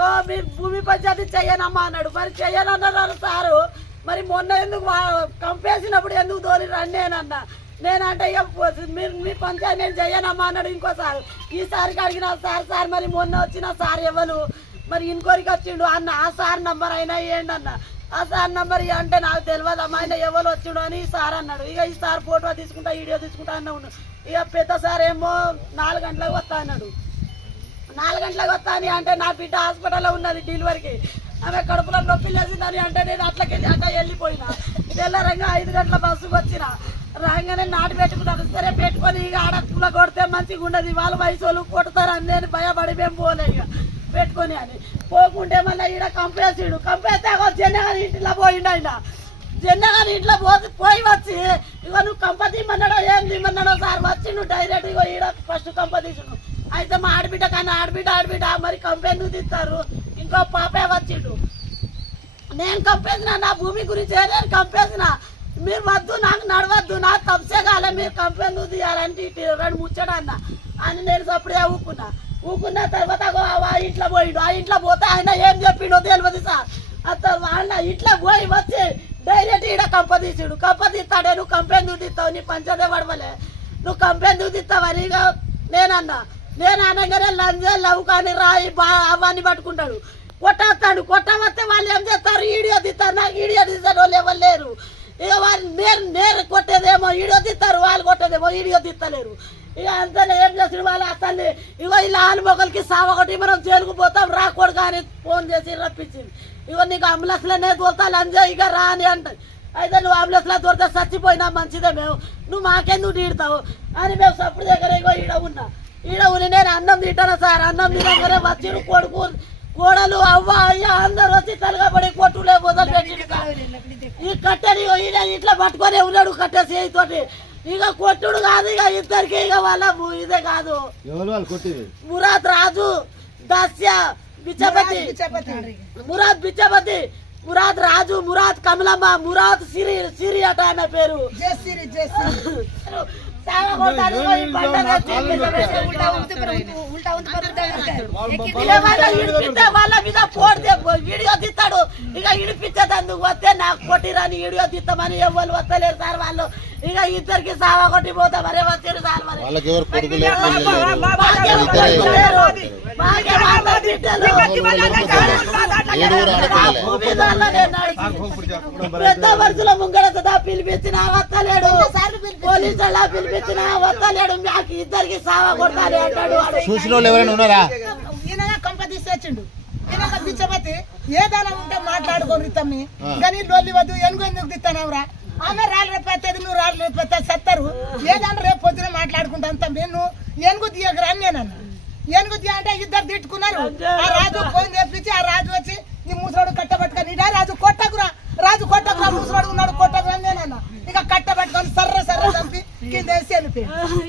ఇగో మీ భూమి పంచాయతీ చెయ్యనమ్మా అన్నాడు. మరి చెయ్యనన్నారు సారు. మరి మొన్న ఎందుకు కంపేసినప్పుడు ఎందుకు తోలి రండి నేనంటే ఇక పో- మీరు మీ పంచాయతీ నేను చెయ్యనమ్మా అన్నాడు ఇంకోసారి ఈసారికి అడిగిన సార్ సార్ మరి మొన్న వచ్చిన సార్ ఎవరు? మరి ఇంకోరికి వచ్చిండు అన్న. ఆ సార్ నంబర్ అయినా ఏంటి అన్న ఆ సార్ నంబర్ అంటే నాకు తెలియదు అమ్మా. ఆయన ఎవరు వచ్చిండు అని సార్ అన్నాడు. ఇక ఈ సార్ ఫోటో తీసుకుంటా వీడియో తీసుకుంటా అన్న ఉన్నాడు ఇక పెద్ద సార్ ఏమో నాలుగు గంటలకు వస్తా అన్నాడు. నాలుగు గంటలకు వస్తాను అని అంటే నా బిడ్డ హాస్పిటల్లో ఉన్నది డెలివరీకి. ఆమె కడుపులో నొప్పి లేచిందని అంటే నేను అట్లకి అట్లా వెళ్ళిపోయినా. తెల్లరంగా ఐదు గంటల బస్సుకు వచ్చిన. రాగానే నాటు పెట్టుకున్నాను సరే పెట్టుకొని ఇక ఆడ పూల కొడితే మంచిగా ఉండదు వాళ్ళ వయసు వాళ్ళు కొడతారు అని నేను భయపడి మేము పోలే ఇక. పెట్టుకొని అని. పోకుంటే మళ్ళీ ఈడ కంపేసిడు. కంపేస్తే జనగాని ఇంట్లో పోయిండు ఆయన. జనగాని ఇంట్లో పోతే పోయి వచ్చి ఇగో నువ్వు కంప తీమన్నాడో ఏం తీమన్నాడో సార్ వచ్చి నువ్వు డైరెక్ట్ ఇగో ఈడ ఫస్ట్ కంప తీసుడు. అయితే మా ఆడబిడ్డ కానీ ఆడబిడ్డ ఆడబిడ్డ మరి కంపెనీ ఎందుకు తీస్తారు? ఇంకో పాపే వచ్చిండు. నేను కంపేసిన నా భూమి గురించి నేను కంపేసిన మీరు వద్దు నాకు నడవద్దు నాకు తప్సే కాలే మీరు కంపెనీ తీయాలంటే ఇటు రెండు ముచ్చడు అన్న. అని నేను సప్పుడే ఊకున్నా. ఊకున్న తర్వాత ఆ ఇంట్లో పోయిండు. ఆ ఇంట్లో పోతే ఆయన ఏం చెప్పిండో తెలియదు సార్. అతను వాళ్ళ ఇంట్లో పోయి వచ్చి డైరెక్ట్ ఈడ కంప తీసిడు. కంప తీస్తాడే నువ్వు కంపెనీ తీస్తావు? నీ పంచదే పడవలే నువ్వు కంపెనీ తీస్తావని నేనన్నా. నేను అనగానే లంజే లవ్ కానీ రాయి బా అవన్నీ పట్టుకుంటాడు. కొట్టేస్తాడు. కొట్టవస్తే వాళ్ళు ఏం చేస్తారు? ఈడియో తీస్తారు. నాకు ఈడియో తీస్తారు వాళ్ళు ఎవరు లేరు. ఇక వాళ్ళు నేను నేను కొట్టేదేమో ఈడియో తీస్తారు. వాళ్ళు కొట్టేదేమో ఈడియో తీస్తలేరు. ఇక అంతనే ఏం చేసిన వాళ్ళు అసలు? ఇగో ఇలా మొగలకి సావగొట్టి మనం జైలుకు పోతాం. రాకూడదు కానీ ఫోన్ చేసి రప్పించింది. ఇగో నీకు అంబులెన్స్లోనే తోలుతాను అంజే ఇక రా అని అయితే నువ్వు అంబులెన్స్లో దూరతా చచ్చిపోయినా మంచిదే మేము. నువ్వు మాకెందుకు నీడతావు అని మేము సప్పుడు దగ్గర ఇగో ఈడ ఉన్నా. ఈడ ఉని నేను అన్నం తింటాను సార్? అన్నం తినగానే వచ్చిన కొడుకు. కోడలు అవ్వ అయ్య అందరు వచ్చి తలగబడి కొట్టులే మొదలు పెట్టి ఈ కట్టెని ఈయన ఇట్లా పట్టుకొని ఉన్నాడు కట్టె చేయితోటి. ఇక కొట్టుడు కాదు ఇక ఇద్దరికి ఇక వాళ్ళ ఇదే కాదు. మురాద్ రాజు దాస్య బిచ్చపతి. మురాద్ బిచ్చపతి. మురాద్ రాజు మురాద్ కమలమ్మ మురాద్ సిరి సిరి అట ఆమె పేరు వాళ్ళ మీద పోడితే వీడియో తీస్తాడు ఇక ఇడిపించేదందుకు వస్తే నాకు కొట్టిరని వీడియో తీస్తామని ఎవరు వస్తలేరు సార్ వాళ్ళు ఇక ఇద్దరికి సావా కొట్టి పోతా మరే వచ్చారు సార్ మరి పెద్ద మనుషుల ముంగడ సదా పిలిపించిన వస్తలేడు పోలీసు వాళ్ళ పిలిపించిన వస్తలేడు మాకు ఇద్దరికి సావా కొట్టాలి అంటాడు. చూసిన వాళ్ళు ఎవరైనా ఉన్నారా? ఈయన కంప తీసుకొచ్చిండు పిచ్చబతి ఏదైనా ఉంటే మాట్లాడుకోరు తమ్మి. కానీ లొల్లి వద్దు ఎనుగు ఎందుకు తిత్తానవరా ఆమె రాళ్ళు రేపు పెట్టేది నువ్వు రాళ్ళు రేపు పెట్టేది సత్తారు ఏదైనా రేపు పొద్దున మాట్లాడుకుంటాను తమ్మి నువ్వు ఏనుగు తీయకు రాని నేనన్నా. ఏనుగు తీయ అంటే ఇద్దరు తిట్టుకున్నారు. ఆ రాజు ఫోన్ చేపించి ఆ రాజు వచ్చి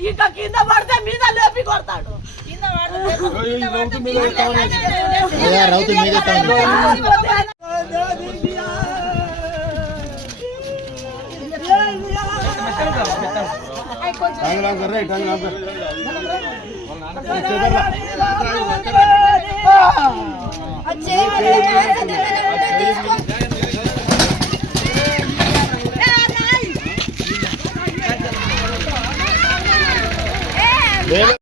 ఇక కింద పడితే మీద లేపి కొడతాడు కింద వాడు కింద వాడితే మీద లేచి ఏ రౌతు Man.